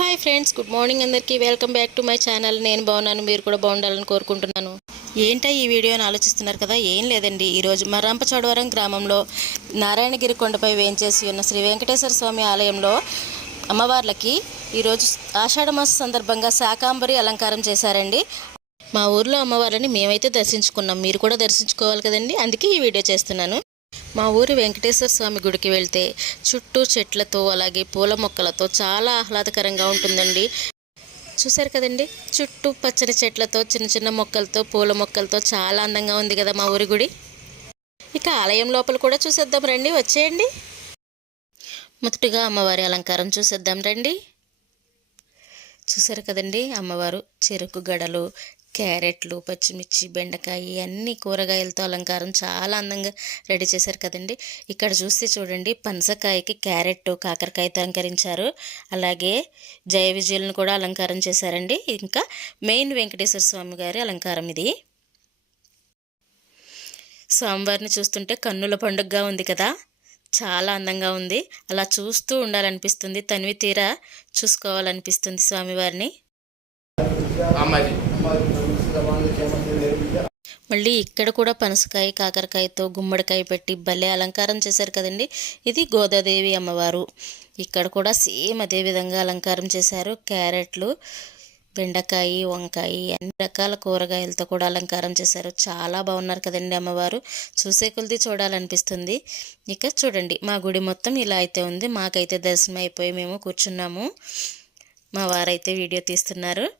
Hi friends good morning అందరికీ. Welcome back to my channel. నేను బాగున్నాను మీరు కూడా బాగుండాలని కోరుకుంటున్నాను. ఏంటో ఈ వీడియోని ఆలోచిస్తున్నారు కదా? ఏం లేదండి. ఈరోజు మా రంపచోడవరం గ్రామంలో నారాయణగిరి కొండపై వేంచేసి ఉన్న శ్రీ వెంకటేశ్వర స్వామి ఆలయంలో అమ్మవార్లకి ఈరోజు ఆషాఢమాస సందర్భంగా శాకాంబరి అలంకారం చేశారండి. మా ఊర్లో అమ్మవార్లని మేమైతే దర్శించుకున్నాం. మీరు కూడా దర్శించుకోవాలి కదండి? అందుకే ఈ వీడియో చేస్తున్నాను. మా ఊరి వెంకటేశ్వర స్వామి గుడికి వెళ్తే చుట్టూ చెట్లతో అలాగే పూల మొక్కలతో చాలా ఆహ్లాదకరంగా ఉంటుందండి. చూసారు కదండి? చుట్టూ పచ్చని చెట్లతో చిన్న చిన్న మొక్కలతో పూల మొక్కలతో చాలా అందంగా ఉంది కదా మా ఊరి గుడి. ఇక ఆలయం లోపల కూడా చూసేద్దాం రండి వచ్చేయండి. మొదటిగా అమ్మవారి అలంకారం చూసేద్దాం రండి. చూసారు కదండి? అమ్మవారు చెరుకు గడలు క్యారెట్లు పచ్చిమిర్చి బెండకాయ అన్ని కూరగాయలతో అలంకారం చాలా అందంగా రెడీ చేశారు కదండి. ఇక్కడ చూస్తే చూడండి పనసకాయకి క్యారెట్ కాకరకాయతో అలంకరించారు. అలాగే జయ విజయులను కూడా అలంకారం చేశారండి. ఇంకా మెయిన్ వెంకటేశ్వర స్వామి గారి అలంకారం ఇది. స్వామివారిని చూస్తుంటే కన్నుల పండుగగా ఉంది కదా. చాలా అందంగా ఉంది. అలా చూస్తూ ఉండాలనిపిస్తుంది. తనివి తీరా చూసుకోవాలనిపిస్తుంది స్వామివారిని. అమ్మాయి. మళ్ళీ ఇక్కడ కూడా పనసకాయ కాకరకాయతో గుమ్మడికాయ పెట్టి భలే అలంకారం చేశారు కదండి. ఇది గోదాదేవి అమ్మవారు. ఇక్కడ కూడా సేమ్ అదే విధంగా అలంకారం చేశారు. క్యారెట్లు బెండకాయ వంకాయ అన్ని రకాల కూరగాయలతో కూడా అలంకారం చేశారు. చాలా బాగున్నారు కదండి అమ్మవారు. చూసే కొలిది చూడాలనిపిస్తుంది. ఇక చూడండి మా గుడి మొత్తం ఇలా అయితే ఉంది. మాకైతే దర్శనం అయిపోయి మేము కూర్చున్నాము. మా వారైతే వీడియో తీస్తున్నారు.